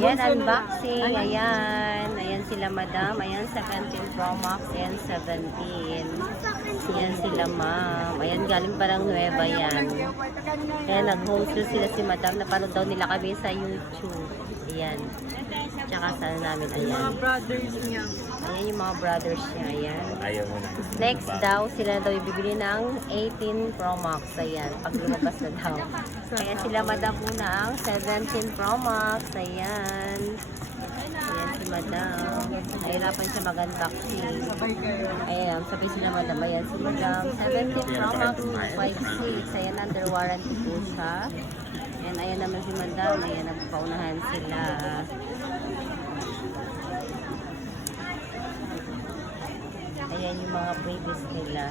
Yan, unboxing. Ayan. Ayan sila, madam. Ayan, 17 Pro Max. Ayan, 17. Ayan sila, ma'am. Ayan, galing parang Nueva yan. Ayan, nag-host sila si madam. Napanood daw nila kami sa YouTube. Ayan. Tsaka saan namin, ayan. Mga brothers niya. Ayan yung mga brothers niya. Ayan. Ayaw mo na. Next daw, sila daw ibibili ng 18 Pro Max. Ayan, pag lumabas na daw. Kaya sila madam muna ang 17 Pro Max. Ayan. Ayan si madam. Nahirapan siya mag-unboxing. Sabay kayo. Ayan, sabi sila madam. Ayan si madam. 17 Pro Max 256. Ayan, under warranty po siya. Ayan naman si madam. Ayan, nagpaunahan sila. Ayan yung mga previous nila.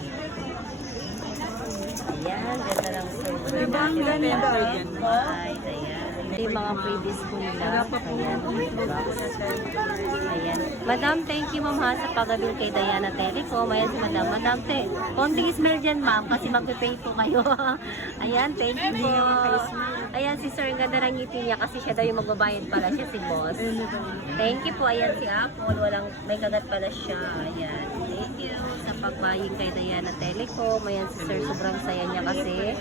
Ayan, ganda lang silver. Diba ang ganda? Ayan. Ito yung mga previous ko nila. Ayan, box. Ayan. Madam, thank you ma'am ha sa pagabil kay Diana Telecom. Ayan si madam. Madam, konting smell dyan ma'am kasi magpipay po kayo. Ayan, thank you po. Ayan si sir, ganda ng ngiti niya kasi siya daw yung magbabayad pala siya si boss. Thank you po. Ayan si Apple. May kagat pala siya. Ayan. Thank you sa pagbaying kay Diana Telecom. Ayan si sir, sobrang saya niya kasi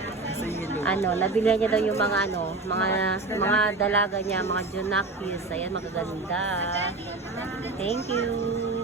nabili niya daw yung mga dalaga niya, mga junakis. Ayan, magaganda. Thank you.